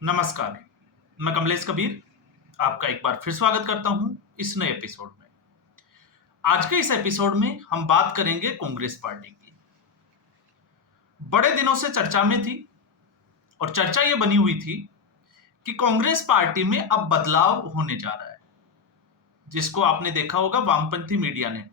नमस्कार। मैं कमलेश कबीर आपका एक बार फिर स्वागत करता हूं इस नए एपिसोड में। आज के इस एपिसोड में हम बात करेंगे कांग्रेस पार्टी की। बड़े दिनों से चर्चा में थी और चर्चा ये बनी हुई थी कि कांग्रेस पार्टी में अब बदलाव होने जा रहा है, जिसको आपने देखा होगा वामपंथी मीडिया ने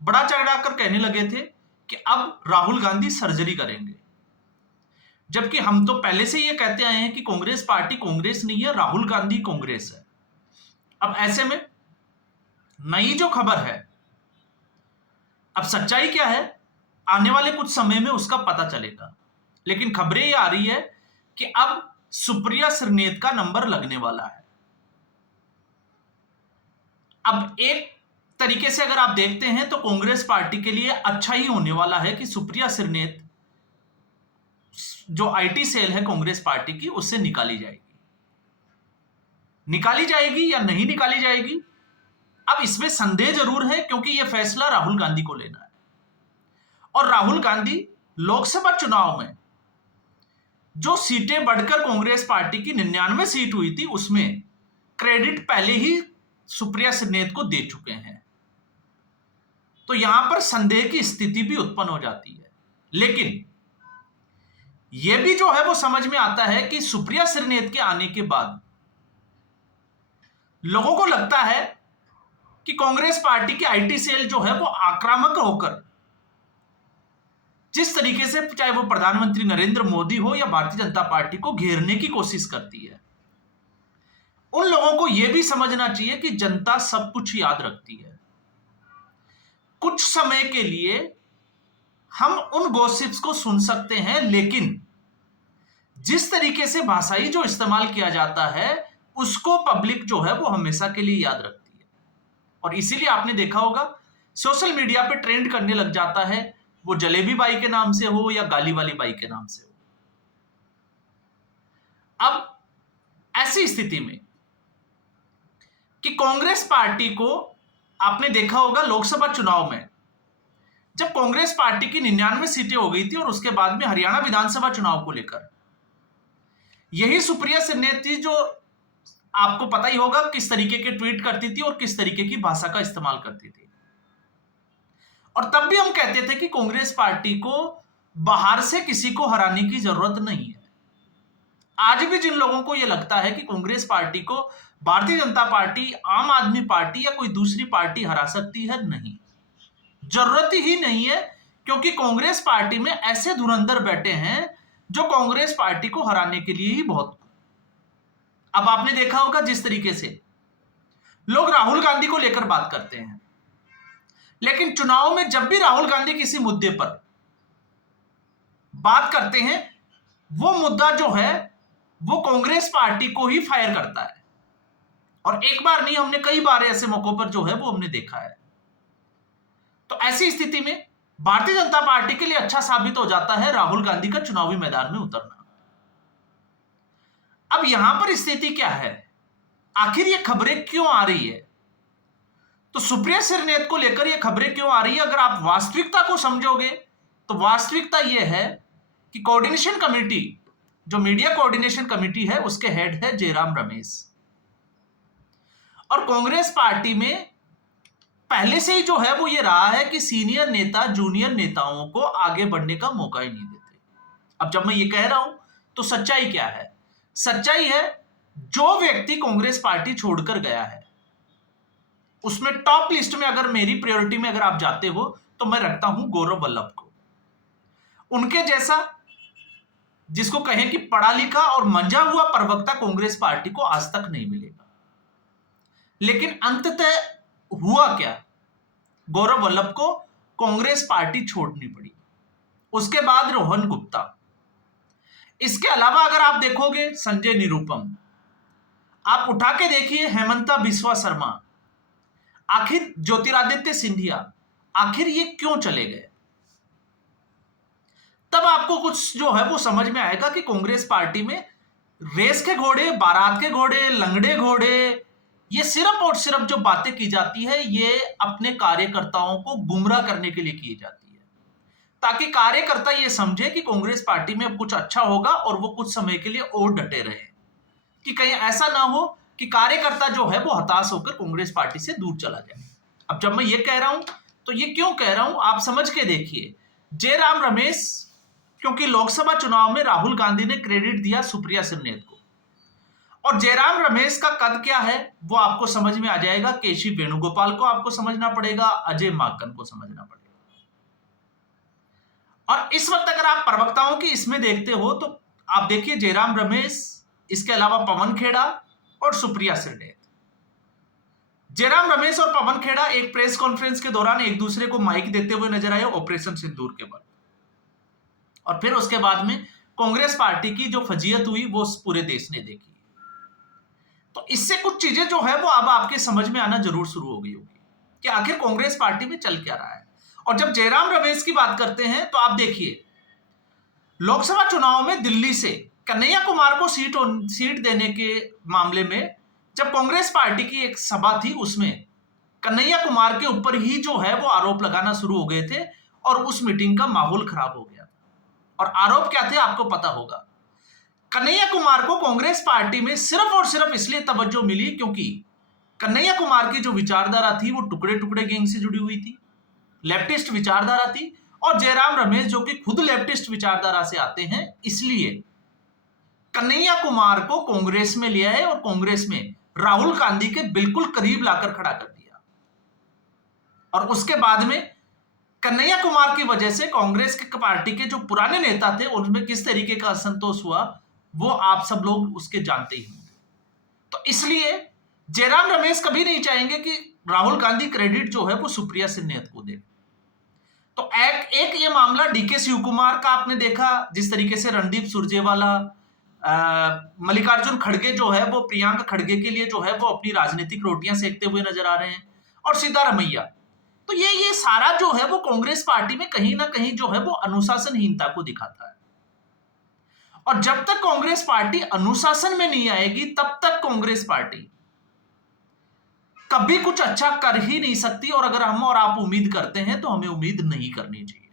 बड़ा चढ़ाकर कहने लगे थे कि अब राहुल गांधी सर्जरी करेंगे। जबकि हम तो पहले से ये कहते आए हैं कि कांग्रेस पार्टी कांग्रेस नहीं है, राहुल गांधी कांग्रेस है। अब ऐसे में नई जो खबर है, अब सच्चाई क्या है आने वाले कुछ समय में उसका पता चलेगा। लेकिन खबरें ये आ रही है कि अब सुप्रिया श्रीनेत का नंबर लगने वाला है। अब एक तरीके से अगर आप देखते हैं तो कांग्रेस पार्टी के लिए अच्छा ही होने वाला है कि सुप्रिया श्रीनेत जो आईटी सेल है कांग्रेस पार्टी की उससे निकाली जाएगी या नहीं निकाली जाएगी, अब इसमें संदेह जरूर है, क्योंकि यह फैसला राहुल गांधी को लेना है। और राहुल गांधी लोकसभा चुनाव में जो सीटें बढ़कर कांग्रेस पार्टी की 99 सीट हुई थी उसमें क्रेडिट पहले ही सुप्रिया श्रीनेत को दे चुके हैं। तो यहां पर संदेह की स्थिति भी उत्पन्न हो जाती है। लेकिन यह भी जो है वो समझ में आता है कि सुप्रिया श्रीनेत के आने के बाद लोगों को लगता है कि कांग्रेस पार्टी की आईटी सेल जो है वो आक्रामक होकर जिस तरीके से चाहे वो प्रधानमंत्री नरेंद्र मोदी हो या भारतीय जनता पार्टी को घेरने की कोशिश करती है, उन लोगों को यह भी समझना चाहिए कि जनता सब कुछ याद रखती है। कुछ समय के लिए हम उन गॉसिप्स को सुन सकते हैं, लेकिन जिस तरीके से भाषाई जो इस्तेमाल किया जाता है उसको पब्लिक जो है वो हमेशा के लिए याद रखती है। और इसीलिए आपने देखा होगा सोशल मीडिया पे ट्रेंड करने लग जाता है, वो जलेबी बाई के नाम से हो या गाली वाली बाई के नाम से हो। अब ऐसी स्थिति में कि कांग्रेस पार्टी को आपने देखा होगा लोकसभा चुनाव में जब कांग्रेस पार्टी की 99 सीटें हो गई थी और उसके बाद में हरियाणा विधानसभा चुनाव को लेकर यही सुप्रिया श्रीनेत थी जो आपको पता ही होगा किस तरीके के ट्वीट करती थी और किस तरीके की भाषा का इस्तेमाल करती थी। और तब भी हम कहते थे कि कांग्रेस पार्टी को बाहर से किसी को हराने की जरूरत नहीं है। आज भी जिन लोगों को यह लगता है कि कांग्रेस पार्टी को भारतीय जनता पार्टी, आम आदमी पार्टी या कोई दूसरी पार्टी हरा सकती है, नहीं, जरूरत ही नहीं है, क्योंकि कांग्रेस पार्टी में ऐसे धुरंधर बैठे हैं जो कांग्रेस पार्टी को हराने के लिए ही बहुत। अब आपने देखा होगा जिस तरीके से लोग राहुल गांधी को लेकर बात करते हैं, लेकिन चुनाव में जब भी राहुल गांधी किसी मुद्दे पर बात करते हैं वो मुद्दा जो है वो कांग्रेस पार्टी को ही फायर करता है। और एक बार नहीं, हमने कई बार ऐसे मौकों पर जो है वो हमने देखा है। तो ऐसी स्थिति में भारतीय जनता पार्टी के लिए अच्छा साबित हो जाता है राहुल गांधी का चुनावी मैदान में उतरना। अब यहां पर स्थिति क्या है, आखिर ये खबरें क्यों आ रही है, तो सुप्रिया श्रीनेत को लेकर ये खबरें क्यों आ रही है, अगर आप वास्तविकता को समझोगे तो वास्तविकता यह है कि कोऑर्डिनेशन कमेटी, जो मीडिया कोऑर्डिनेशन कमेटी है, उसके हेड है जयराम रमेश। और कांग्रेस पार्टी में पहले से ही जो है वो ये रहा है कि सीनियर नेता जूनियर नेताओं को आगे बढ़ने का मौका ही नहीं देते। अब जब मैं ये कह रहा हूं तो सच्चाई क्या है, सच्चाई है जो व्यक्ति कांग्रेस पार्टी छोड़कर गया है उसमें टॉप लिस्ट में अगर मेरी प्रायोरिटी में अगर आप जाते हो तो मैं रखता हूं गौरव वल्लभ को। उनके जैसा जिसको कहें कि पढ़ा लिखा और मंजा हुआ प्रवक्ता कांग्रेस पार्टी को आज तक नहीं मिलेगा। लेकिन अंततः हुआ क्या, गौरव वल्लभ को कांग्रेस पार्टी छोड़नी पड़ी, उसके बाद रोहन गुप्ता। इसके अलावा अगर आप देखोगे संजय निरुपम, आप उठा के देखिए हेमंता बिस्वा शर्मा, आखिर ज्योतिरादित्य सिंधिया, आखिर ये क्यों चले गए। तब आपको कुछ जो है वो समझ में आएगा कि कांग्रेस पार्टी में रेस के घोड़े, बारात के घोड़े, लंगड़े घोड़े, ये सिर्फ और सिर्फ जो बातें की जाती है ये अपने कार्यकर्ताओं को गुमराह करने के लिए की जाती है, ताकि कार्यकर्ता ये समझे कि कांग्रेस पार्टी में अब कुछ अच्छा होगा और वो कुछ समय के लिए और डटे रहे। कि कहीं ऐसा ना हो कि कार्यकर्ता जो है वो हताश होकर कांग्रेस पार्टी से दूर चला जाए। अब जब मैं ये कह रहा हूं तो ये क्यों कह रहा हूं आप समझ के देखिए। जयराम रमेश, क्योंकि लोकसभा चुनाव में राहुल गांधी ने क्रेडिट दिया सुप्रिया सिरनेत को, और जयराम रमेश का कद क्या है वो आपको समझ में आ जाएगा। केसी वेणुगोपाल को आपको समझना पड़ेगा, अजय माकन को समझना पड़ेगा। और इस वक्त अगर आप प्रवक्ताओं की इसमें देखते हो तो आप देखिए जयराम रमेश, इसके अलावा पवन खेड़ा और सुप्रिया सिरनेत। जयराम रमेश और पवन खेड़ा एक प्रेस कॉन्फ्रेंस के दौरान एक दूसरे को माइक देते हुए नजर आए ऑपरेशन सिंदूर के बाद, और फिर उसके बाद में कांग्रेस पार्टी की जो फजीयत हुई वो पूरे देश ने देखी। तो इससे कुछ चीजें जो है वो अब आपके समझ में आना जरूर शुरू हो गई होगी कि आखिर कांग्रेस पार्टी में चल क्या रहा है। और जब जयराम रमेश की बात करते हैं तो आप देखिए, लोकसभा चुनाव में दिल्ली से कन्हैया कुमार को सीट देने के मामले में जब कांग्रेस पार्टी की एक सभा थी, उसमें कन्हैया कुमार के ऊपर ही जो है वो आरोप लगाना शुरू हो गए थे, और उस मीटिंग का माहौल खराब हो गया। और आरोप क्या थे आपको पता होगा। कन्हैया कुमार को कांग्रेस पार्टी में सिर्फ और सिर्फ इसलिए तवज्जो मिली क्योंकि कन्हैया कुमार की जो विचारधारा थी वो टुकड़े टुकड़े गैंग से जुड़ी हुई थी, लेफ्टिस्ट विचारधारा थी, और जयराम रमेश जो कि खुद लेफ्टिस्ट विचारधारा से आते हैं, इसलिए कन्हैया कुमार को कांग्रेस में लिया है और कांग्रेस में राहुल गांधी के बिल्कुल करीब लाकर खड़ा कर दिया। और उसके बाद में कन्हैया कुमार की वजह से कांग्रेस के पार्टी के जो पुराने नेता थे उनमें किस तरीके का असंतोष हुआ वो आप सब लोग उसके जानते ही होंगे। तो इसलिए जयराम रमेश कभी नहीं चाहेंगे कि राहुल गांधी क्रेडिट जो है वो सुप्रिया सिरनेत को दे। तो एक ये मामला डीके शिवकुमार का आपने देखा, जिस तरीके से रणदीप सुरजेवाला, मल्लिकार्जुन खड़गे जो है वो प्रियंका खड़गे के लिए जो है वो अपनी राजनीतिक रोटियां सेकते हुए नजर आ रहे हैं, और सिद्धारमैया। तो ये सारा जो है वो कांग्रेस पार्टी में कहीं ना कहीं जो है वो अनुशासनहीनता को दिखाता है। और जब तक कांग्रेस पार्टी अनुशासन में नहीं आएगी तब तक कांग्रेस पार्टी कभी कुछ अच्छा कर ही नहीं सकती। और अगर हम और आप उम्मीद करते हैं तो हमें उम्मीद नहीं करनी चाहिए,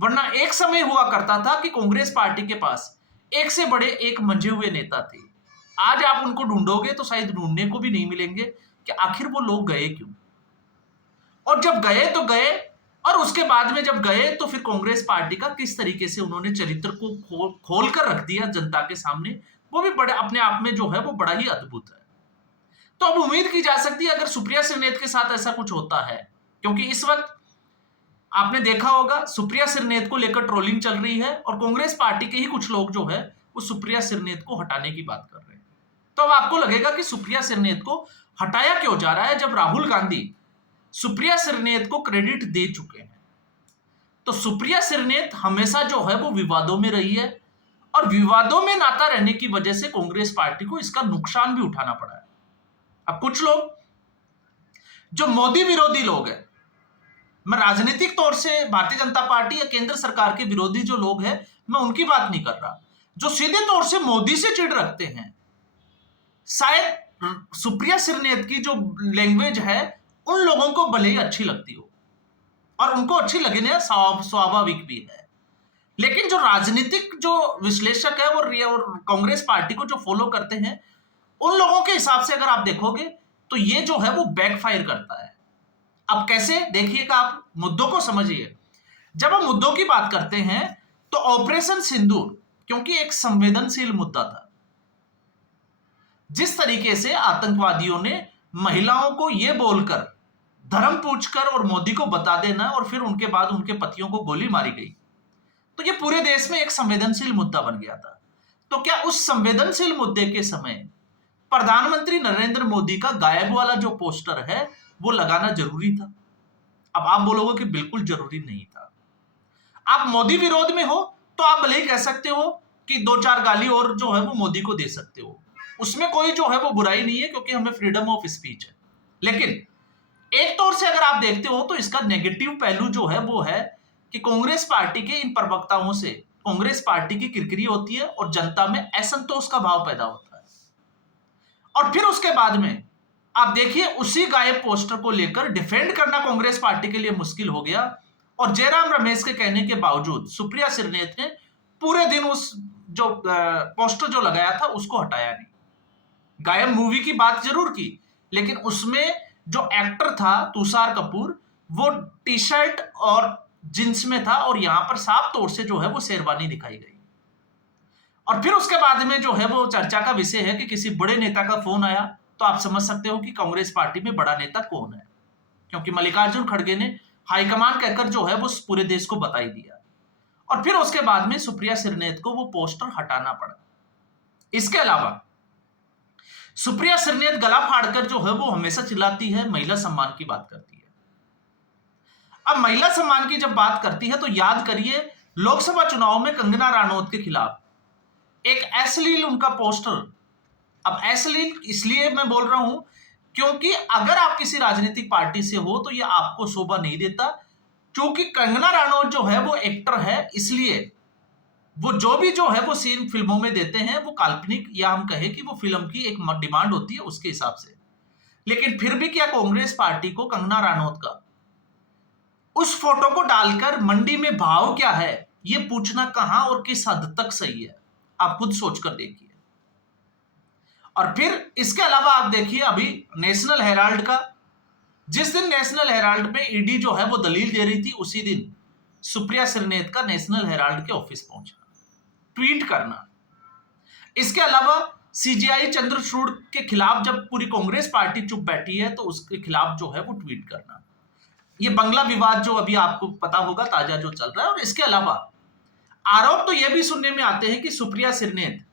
वरना एक समय हुआ करता था कि कांग्रेस पार्टी के पास एक से बड़े एक मंजे हुए नेता थे। आज आप उनको ढूंढोगे तो शायद ढूंढने को भी नहीं मिलेंगे कि आखिर वो लोग गए क्यों, और जब गए तो गए, और उसके बाद में जब गए तो फिर कांग्रेस पार्टी का किस तरीके से उन्होंने चरित्र को खोल कर रख दिया जनता के सामने, वो भी बड़े अपने आप में जो है वो बड़ा ही अद्भुत है। तो अब उम्मीद की जा सकती है अगर सुप्रिया सिरनेत के साथ ऐसा कुछ होता है, क्योंकि इस वक्त आपने देखा होगा सुप्रिया सिरनेत को लेकर ट्रोलिंग चल रही है, और कांग्रेस पार्टी के ही कुछ लोग जो है वो सुप्रिया सिरनेत को हटाने की बात कर रहे हैं। तो अब आपको लगेगा कि सुप्रिया सिरनेत को हटाया क्यों जा रहा है जब राहुल गांधी सुप्रिया सिरनेत को क्रेडिट दे चुके हैं। तो सुप्रिया सिरनेत हमेशा जो है वो विवादों में रही है, और विवादों में नाता रहने की वजह से कांग्रेस पार्टी को इसका नुकसान भी उठाना पड़ा है। अब कुछ लोग जो मोदी विरोधी लोग हैं, मैं राजनीतिक तौर से भारतीय जनता पार्टी या केंद्र सरकार के विरोधी जो लोग हैं मैं उनकी बात नहीं कर रहा, जो सीधे तौर से मोदी से चिढ़ रखते हैं, शायद सुप्रिया सिरनेत की जो लैंग्वेज है उन लोगों को भले ही अच्छी लगती हो, और उनको अच्छी लगने स्वाभाविक भी है। लेकिन जो राजनीतिक जो विश्लेषक है और कांग्रेस पार्टी को जो फॉलो करते हैं, उन लोगों के हिसाब से अगर आप देखोगे तो ये जो है वो बैकफायर करता है। अब कैसे देखिएगा, आप मुद्दों को समझिए। जब हम मुद्दों की बात करते हैं तो ऑपरेशन सिंदूर क्योंकि एक संवेदनशील मुद्दा था, जिस तरीके से आतंकवादियों ने महिलाओं को यह बोलकर धर्म पूछकर और मोदी को बता देना और फिर उनके बाद उनके पतियों को गोली मारी गई, तो यह पूरे देश में एक संवेदनशील मुद्दा बन गया था। तो क्या उस संवेदनशील मुद्दे के समय प्रधानमंत्री नरेंद्र मोदी का गायब वाला जो पोस्टर है वो लगाना जरूरी था? अब आप बोलोगे कि बिल्कुल जरूरी नहीं था। आप मोदी विरोध में हो तो आप भले ही कह सकते हो कि 2-4 गाली और जो है वो मोदी को दे सकते हो, उसमें कोई जो है वो बुराई नहीं है, क्योंकि हमें फ्रीडम ऑफ स्पीच है। लेकिन एक तौर से अगर आप देखते हो तो इसका नेगेटिव पहलू जो है वो है कि कांग्रेस पार्टी के इन प्रवक्ताओं से कांग्रेस पार्टी की किरकिरी होती है और जनता में असंतोष का भाव पैदा होता है। और फिर उसके बाद में आप देखिए उसी गायब पोस्टर को लेकर डिफेंड करना कांग्रेस पार्टी के लिए मुश्किल हो गया, और जयराम रमेश के कहने के बावजूद सुप्रिया सिरनेत ने पूरे दिन उस जो पोस्टर जो लगाया था उसको हटाया नहीं। गायब मूवी की बात जरूर की, लेकिन उसमें जो एक्टर था तुषार कपूर, वो टी शर्ट और जींस में था और यहां पर साफ तौर से जो है वो शेरवानी दिखाई गई। और फिर उसके बाद में जो है वो चर्चा का विषय है कि किसी बड़े नेता का फोन आया, तो आप समझ सकते हो कि कांग्रेस पार्टी में बड़ा नेता कौन है, क्योंकि मल्लिकार्जुन खड़गे ने हाईकमान कहकर जो है वो पूरे देश को बता ही दिया। और फिर उसके बाद में सुप्रिया सिरनेत को वो पोस्टर हटाना पड़ा। इसके अलावा सुप्रिया सिरनेत गला फाड़कर जो है वो हमेशा चिल्लाती है, महिला सम्मान की बात करती है। अब महिला सम्मान की जब बात करती है तो याद करिए, लोकसभा चुनाव में कंगना रनौत के खिलाफ एक अश्लील उनका पोस्टर। अब अश्लील इसलिए मैं बोल रहा हूं क्योंकि अगर आप किसी राजनीतिक पार्टी से हो तो यह आपको शोभा नहीं देता, क्योंकि कंगना रनौत जो है वो एक्टर है, इसलिए वो जो भी जो है वो सीन फिल्मों में देते हैं वो काल्पनिक, या हम कहें कि वो फिल्म की एक डिमांड होती है उसके हिसाब से। लेकिन फिर भी क्या कांग्रेस पार्टी को कंगना रनौत का उस फोटो को डालकर मंडी में भाव क्या है ये पूछना कहां और किस हद तक सही है, आप खुद सोचकर देखिए। और फिर इसके अलावा आप देखिए अभी नेशनल हेराल्ड का, जिस दिन नेशनल हेराल्ड में ईडी जो है वो दलील दे रही थी, उसी दिन सुप्रिया सिरनेत का नेशनल हेराल्ड के ऑफिस पहुंचना, ट्वीट करना। इसके अलावा सीजीआई चंद्रचूड़ के खिलाफ जब पूरी कांग्रेस पार्टी चुप बैठी है तो उसके खिलाफ जो है वो ट्वीट करना। ये बंगला विवाद जो अभी आपको पता होगा ताजा जो चल रहा है। और इसके अलावा आरोप तो यह भी सुनने में आते हैं कि सुप्रिया सिरनेत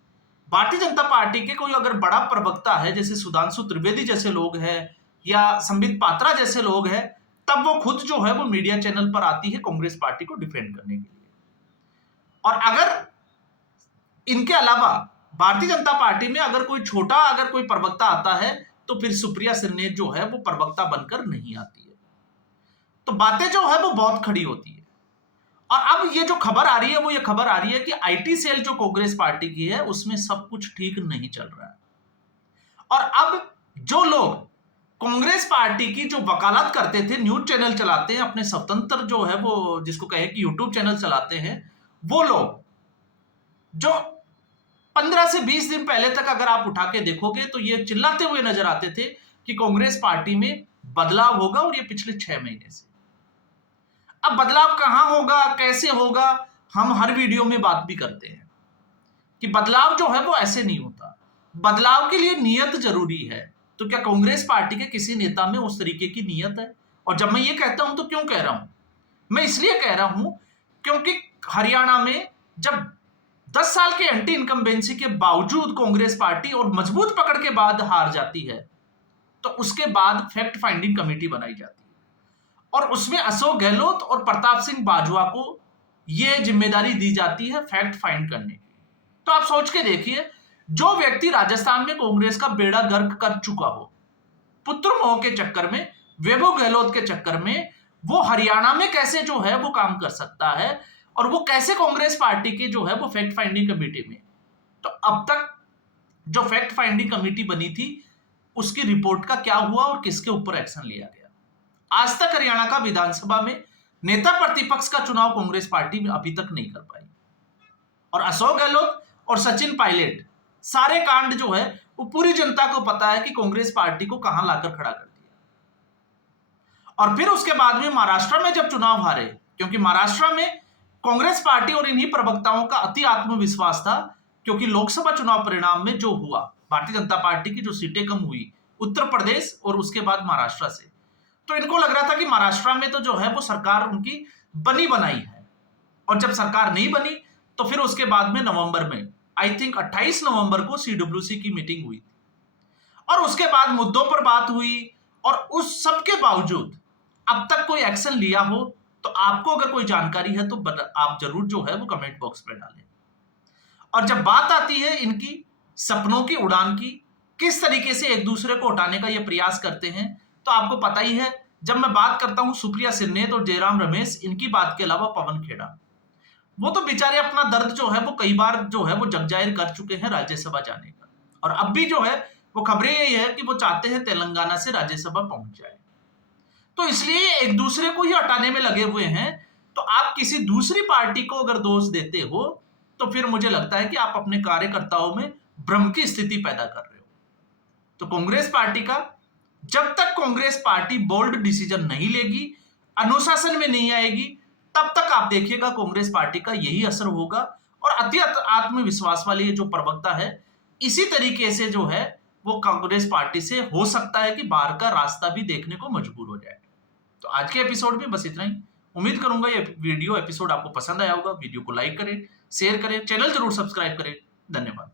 भारतीय जनता पार्टी के कोई अगर बड़ा प्रवक्ता है, जैसे सुधांशु त्रिवेदी जैसे लोग हैं या संबित पात्रा जैसे लोग हैं, तब वो खुद जो है वो मीडिया चैनल पर आती है कांग्रेस पार्टी को डिफेंड करने के लिए। और अगर इनके अलावा भारतीय जनता पार्टी में अगर कोई छोटा अगर कोई प्रवक्ता आता है तो फिर सुप्रिया सिरनेत जो है वो प्रवक्ता बनकर नहीं आती है। तो बातें जो है वो बहुत खड़ी होती है। और अब ये जो खबर आ रही है वो ये खबर आ रही है कि आईटी सेल जो कांग्रेस पार्टी की है उसमें सब कुछ ठीक नहीं चल रहा है। और अब जो लोग कांग्रेस पार्टी की जो वकालत करते थे, न्यूज चैनल चलाते हैं, अपने स्वतंत्र जो है वो जिसको कहे कि यूट्यूब चैनल चलाते हैं, वो लोग जो 15 से 20 दिन पहले तक अगर आप उठा के देखोगे तो ये चिल्लाते हुए नजर आते थे कि कांग्रेस पार्टी में बदलाव होगा, और ये पिछले 6 महीने से। अब बदलाव कहां होगा, कैसे होगा, हम हर वीडियो में बात भी करते हैं कि बदलाव जो है वो ऐसे नहीं होता, बदलाव के लिए नियत जरूरी है। तो क्या कांग्रेस पार्टी के किसी नेता में उस तरीके की नियत है? और जब मैं ये कहता हूं तो क्यों कह रहा हूं, मैं इसलिए कह रहा हूं क्योंकि हरियाणा में जब 10 साल के एंटी इनकम्बेंसी के बावजूद कांग्रेस पार्टी और मजबूत पकड़ के बाद हार जाती है, तो उसके बाद फैक्ट फाइंडिंग कमेटी बनाई जाती है और उसमें अशोक गहलोत और प्रताप सिंह बाजवा को यह जिम्मेदारी दी जाती है फैक्ट फाइंड करने की। तो आप सोच के देखिए, जो व्यक्ति राजस्थान में कांग्रेस का बेड़ा गर्क कर चुका हो, पुत्र मोह के चक्कर में, वैभव गहलोत के चक्कर में, वो हरियाणा में कैसे जो है वो काम कर सकता है, और वो कैसे कांग्रेस पार्टी की जो है वो फैक्ट फाइंडिंग कमेटी में। तो अब तक जो फैक्ट फाइंडिंग कमेटी बनी थी उसकी रिपोर्ट का क्या हुआ और किसके ऊपर एक्शन लिया गया? आज तक हरियाणा का विधानसभा में नेता प्रतिपक्ष का चुनाव कांग्रेस पार्टी में अभी तक नहीं कर पाई। और अशोक गहलोत और सचिन पायलट सारे कांड जो है वो पूरी जनता को पता है कि कांग्रेस पार्टी को कहां लाकर खड़ा कर दिया। और फिर उसके बाद में महाराष्ट्र में जब चुनाव हारे, क्योंकि महाराष्ट्र में कांग्रेस पार्टी और इन्हीं प्रवक्ताओं का अति आत्मविश्वास था, क्योंकि लोकसभा चुनाव परिणाम में जो हुआ, भारतीय जनता पार्टी की जो सीटें कम हुई उत्तर प्रदेश और उसके बाद महाराष्ट्र से, तो इनको लग रहा था कि महाराष्ट्र में तो जो है वो सरकार उनकी बनी बनाई है। और जब सरकार नहीं बनी तो फिर उसके बाद में नवंबर में, आई थिंक 28 नवंबर को सीडब्ल्यूसी की मीटिंग हुई और उसके बाद मुद्दों पर बात हुई, और उस सब के बावजूद अब तक कोई एक्शन लिया हो तो आपको अगर कोई जानकारी है तो आप जरूर जो है वो कमेंट बॉक्स में डालें। और जब बात आती है इनकी सपनों की उड़ान की, किस तरीके से एक दूसरे को हटाने का ये प्रयास करते हैं, तो आपको पता ही है। जब मैं बात करता हूं सुप्रिया सिरनेत और जयराम रमेश, इनकी बात के अलावा पवन खेड़ा, वो तो बेचारे अपना दर्द जो है वो कई बार जो है वो जग जाहिर कर चुके हैं राज्यसभा जाने का, और अब भी जो है वो खबरें यही है कि वो चाहते हैं तेलंगाना से राज्यसभा पहुंच जाए। तो इसलिए एक दूसरे को ही हटाने में लगे हुए हैं। तो आप किसी दूसरी पार्टी को अगर दोष देते हो तो फिर मुझे लगता है कि आप अपने कार्यकर्ताओं में भ्रम की स्थिति पैदा कर रहे हो। तो कांग्रेस पार्टी का, जब तक कांग्रेस पार्टी बोल्ड डिसीजन नहीं लेगी, अनुशासन में नहीं आएगी, तब तक आप देखिएगा कांग्रेस पार्टी का यही असर होगा। और अति आत्मविश्वास वाली जो प्रवक्ता है, इसी तरीके से जो है वो कांग्रेस पार्टी से हो सकता है कि बाहर का रास्ता भी देखने को मजबूर हो जाए। तो आज के एपिसोड में बस इतना ही। उम्मीद करूंगा ये वीडियो एपिसोड आपको पसंद आया होगा। वीडियो को लाइक करें, शेयर करें, चैनल जरूर सब्सक्राइब करें। धन्यवाद।